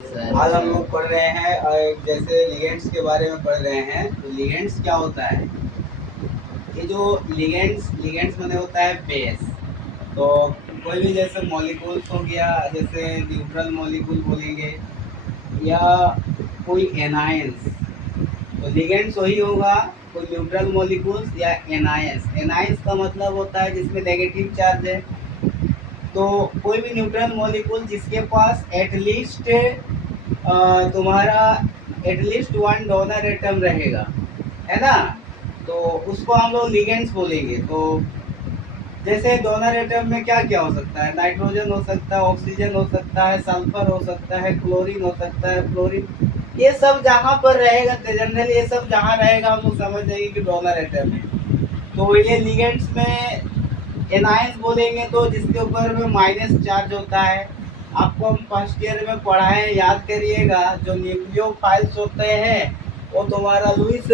आज हम लोग पढ़ रहे हैं जैसे लिगेंड्स के बारे में पढ़ रहे हैं। तो लिगेंड्स क्या होता है? ये जो लिगेंड्स माने होता है बेस। तो कोई भी जैसे मॉलिक्यूल्स हो गया, जैसे न्यूट्रल मॉलिक्यूल बोलेंगे, या कोई एनायंस, तो लिगेंड्स वही होगा। कोई न्यूट्रल मॉलिक्यूल्स या एनायंस। एनायंस का मतलब होता है जिसमें नेगेटिव चार्ज है। तो कोई भी न्यूट्रल मॉलिक्यूल जिसके पास एटलीस्ट तुम्हारा एटलीस्ट वन डोनर एटम रहेगा, है ना, तो उसको हम लोग लिगेंड्स बोलेंगे। तो जैसे डोनर एटम में क्या क्या हो सकता है? नाइट्रोजन हो सकता है, ऑक्सीजन हो सकता है, सल्फर हो सकता है, क्लोरीन हो सकता है, फ्लोरीन। ये सब जहाँ पर रहेगा, जनरली ये सब जहाँ रहेगा हम लोग समझ जाएंगे कि डोनर एटम है। तो ये लिगेंड्स में एनायंस बोलेंगे तो जिसके ऊपर में माइनस चार्ज होता है। आपको हम फर्स्ट ईयर में पढ़ाए, याद करिएगा। जो न्यूक्लियोफाइल्स होते हैं वो तुम्हारा लुईस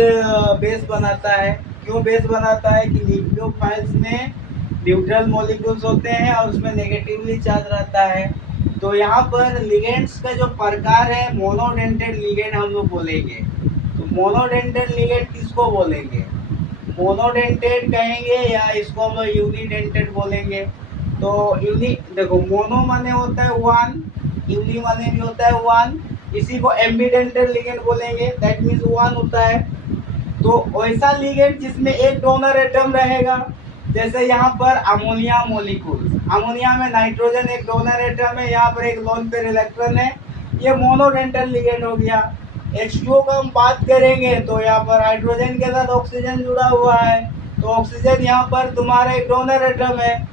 बेस बनाता है। क्यों बेस बनाता है? कि न्यूक्लियोफाइल्स में न्यूट्रल मॉलिक्यूल्स होते हैं और उसमें नेगेटिवली चार्ज रहता है। तो यहाँ पर लिगेंड्स का जो प्रकार है, मोनोडेंटेड लिगेंड हम लोग बोलेंगे। तो मोनोडेंटेड लिगेंड किसको बोलेंगे? मोनोडेंटेड कहेंगे, या इसको हम लोग यूनिडेंटेड बोलेंगे। तो यूनि देखो, मोनो माने होता है वन, यूनि माने भी होता है वन। इसी को एम्बिडेंटेड लिगेंड बोलेंगे, दैट मीन्स वन होता है। तो वैसा लिगेंड जिसमें एक डोनर एटम रहेगा, जैसे यहाँ पर अमोनिया मॉलिक्यूल, अमोनिया में नाइट्रोजन एक डोनर एटम है, यहाँ पर एक लोन पेयर इलेक्ट्रॉन है, ये मोनोडेंटल लिगेंड हो गया। H2O का हम बात करेंगे तो यहाँ पर हाइड्रोजन के साथ ऑक्सीजन जुड़ा हुआ है, तो ऑक्सीजन यहाँ पर तुम्हारा एक डोनर एटम है।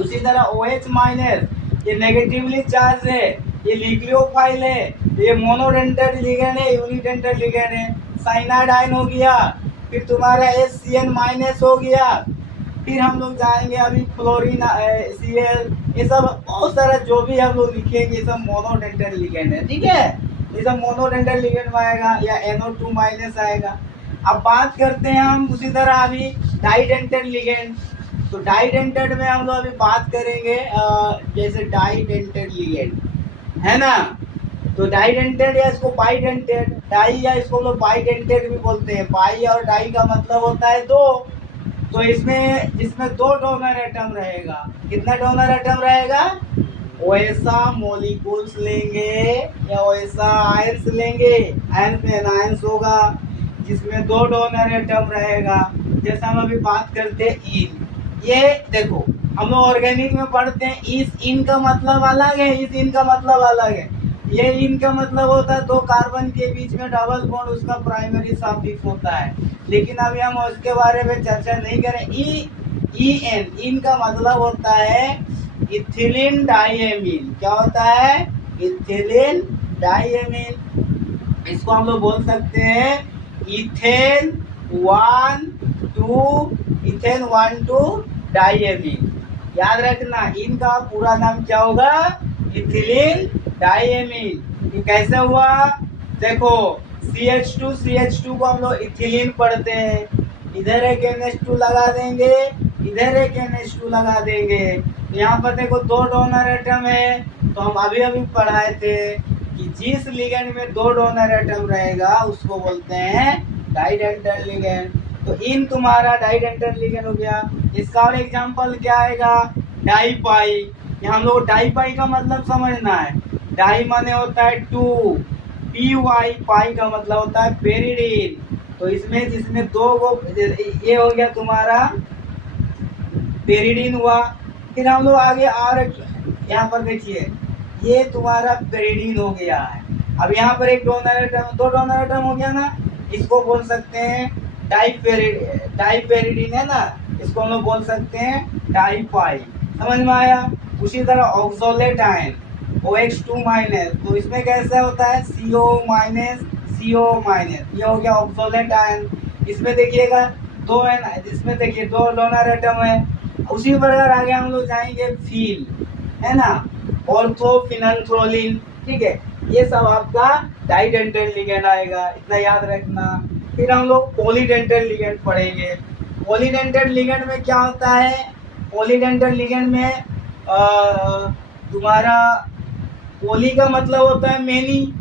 उसी तरह OH माइनस, ये नेगेटिवली चार्ज है, ये न्यूक्लियोफाइल है, ये मोनोडेंटेड लिगेंड है, यूनिडेंटेड लिगेंड है। साइनाइड आयन हो गया, फिर तुम्हारा HCN माइनस हो गया। फिर हम लोग जाएंगे अभी फ्लोरीन, Cl, ये सब बहुत सारा जो भी हम लोग लिखेंगे ये सब मोनोडेंटेड लिगेंड है, ठीक है। ये सब मोनोडेंटेड लिगेंड में आएगा, या NO2 माइनस आएगा। अब बात करते हैं हम उसी तरह अभी डाइडेंटेड लिगेंड। तो डाइडेंटेड में हम लोग अभी बात करेंगे जैसे डाइडेंटेड लिगेंड, है ना। तो डाइडेंटेड या इसको बाइडेंटेड, डाई या इसको लोग बाइडेंटेड भी बोलते हैं। बाई और डाई का मतलब होता है दो। तो इसमें जिसमें दो डोनर एटम रहेगा, कितना डोनर एटम रहेगा? वैसा मॉलिक्यूल्स लेंगे या वैसा आयंस लेंगे। आयंस में एनायंस होगा जिसमें दो डोनर एटम रहेगा। जैसा हम अभी बात करते हैं इन, ये देखो हम लोग ऑर्गेनिक में पढ़ते हैं, इस इन का मतलब अलग है, इस इन का मतलब अलग है। ये इन का मतलब होता है दो कार्बन के बीच में डबल बॉन्ड, उसका प्राइमरी सफिक्स होता है। लेकिन अभी हम उसके बारे में चर्चा नहीं करें। इन इन का मतलब होता है इथिलीन डाइएमीन। क्या होता है? Ethylene diamine. इसको हम लोग बोल सकते हैं इथेन 1,2 डाइएमीन। याद रखना, इनका पूरा नाम क्या होगा? Ethylene diamine. ये कैसे हुआ? देखो, CH2 को हम लोग इथिलीन पढ़ते हैं। इधर एक NH2 लगा देंगे, इधर एक NH2 लगा देंगे। तो यहाँ पर देखो दो डोनर एटम है। तो हम अभी अभी पढ़ाए थे कि जिस लिगेंड में दो डोनर एटम रहेगा उसको बोलते हैं डाइडेंटल लिगेंड। तो इन तुम्हारा डाइडेंटल लिगेंड हो गया। इसका और एग्जांपल क्या आएगा? डाईपाई। यहाँ हम लोग डाईपाई का मतलब समझना है। डाई माने होता है टू, PY, पाई का मतलब होता है पेरिडीन। तो इसमें जिसमें दो वो, ये हो गया तुम्हारा पेरिडीन हुआ। फिर हम लोग आगे और यहाँ पर देखिए, ये तुम्हारा पेरिडीन हो गया है। अब यहाँ पर एक डोनर एटम, दो डोनर एटम हो गया ना, इसको बोल सकते हैं डाईपेरिडीन, है ना। इसको हम लोग बोल सकते हैं डाईपाई। समझ में आया? उसी तरह ऑक्सोलेट आयन OH2 माइनस, तो इसमें कैसे होता है? CO माइनस, CO माइनस, ये हो गया ऑक्सोलेट आयन। इसमें देखिएगा दो है ना, जिसमें देखिए दो डोनर एटम है। उसी प्रकार आगे हम लोग जाएंगे फील, है ना, ऑर्थोफिनोल्फ्रोलिन, ठीक है। ये सब आपका डाइडेंटल लिगेंड आएगा, इतना याद रखना। फिर हम लोग पॉलीडेंटल लिगेंड पढ़ेंगे। पॉलीडेंटल लिगेंड में क्या होता है? पॉलीडेंटल लिगेंड में तुम्हारा पोली का मतलब होता है मेनी,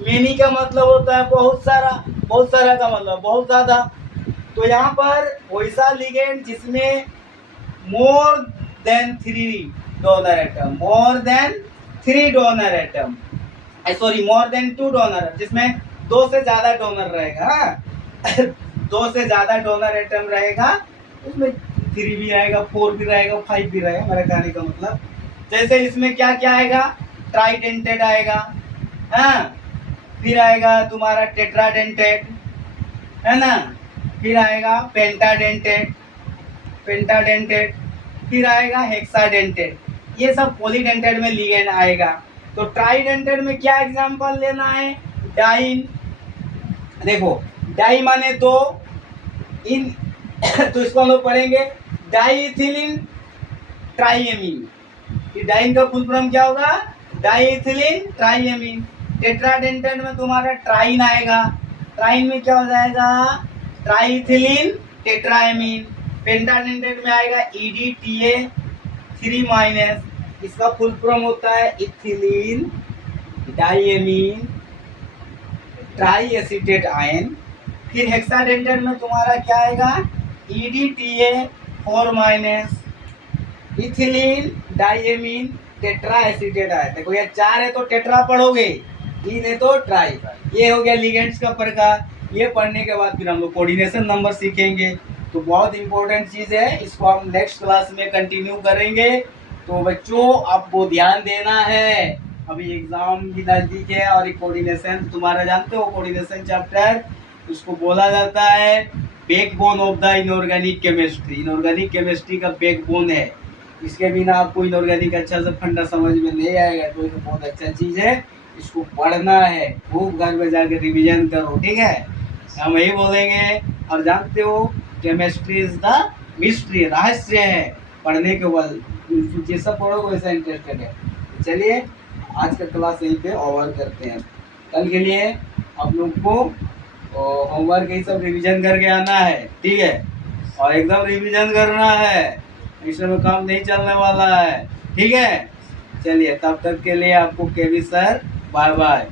मेनी का मतलब होता है बहुत सारा, बहुत सारा का मतलब बहुत ज़्यादा। तो यहाँ पर वैसा लिगेंड जिसमें more than 3 donor atom, more than 3 donor atom, sorry more than 2 donor, जिसमें 2 से ज़्यादा डोनर रहेगा, हाँ 2 से ज़्यादा डोनर एटम रहेगा, उसमें 3 भी आएगा, 4 भी रहेगा, 5 भी रहेगा, मेरा कहने का मतलब। जैसे इसमें क्या क्या आएगा, ट्राइडेंटेड आएगा, हाँ, फिर आएगा तुम्हारा टेट्राडेंटेड, है ना, फिर आएगा पेंटाडेंटेड, पेंटाडेंटेड, फिर आएगा हेक्साडेंटेड, ये सब पॉलीडेंटेड में लिगेंड आएगा। तो ट्राइडेंटेड में क्या एग्जांपल लेना है, डाइन, देखो डाई माने दो, इन तो इसको हम लोग पढ़ेंगे डाईइथिलीन ट्राइएमीन, ये डाइन का फुल फॉर्म क्या होगा, डाईइथिलीन ट्राइएमीन। टेट्राडेंटेड में तुम्हारा ट्राइन आएगा, ट्राइन में क्या हो जाएगा, ट्राइइथिलीन टेट्राएमीन। पेंटाडेंटेड में आएगा EDTA3-, इसका फुल फॉर्म होता है ethylene diamine try acetate ion. फिर हेक्साडेंटेड में तुम्हारा क्या आएगा, EDTA4-, ethylene diamine tetra acetate ion. देखो ये 4 है तो टेट्रा पढ़ोगे, 3 है तो ट्राई। ये हो गया लिगेंड्स का प्रकार। ये पढ़ने के बाद फिर हम लोग कोऑर्डिनेशन नंबर सीखेंगे, तो बहुत इंपॉर्टेंट चीज़ है, इसको हम नेक्स्ट क्लास में कंटिन्यू करेंगे। तो बच्चों आपको ध्यान देना है, अभी एग्जाम भी नज़दीक है, और कोऑर्डिनेशन तुम्हारा जानते हो, कोऑर्डिनेशन चैप्टर उसको बोला जाता है backbone of the inorganic chemistry. Inorganic chemistry का बैकबोन है, इसके बिना आपको इनऑर्गेनिक अच्छा से फंडा समझ में नहीं आएगा। तो ये बहुत अच्छा चीज़ है, इसको पढ़ना है, खूब घर में जाके रिवीजन करो, ठीक है, हम यही बोलेंगे। और जानते हो केमिस्ट्री इज द मिस्ट्री, रहस्य है, पढ़ने के बाद जैसा पढ़ोगे वैसा इंटरेस्टेड है। चलिए आज का क्लास यहीं पे ओवर करते हैं। कल के लिए आप लोग को होमवर्क यही सब रिवीजन करके आना है, ठीक है, और एकदम रिवीजन करना है, इसमें काम नहीं चलने वाला है, ठीक है। चलिए तब तक के लिए आपको केवी सर बाय बाय।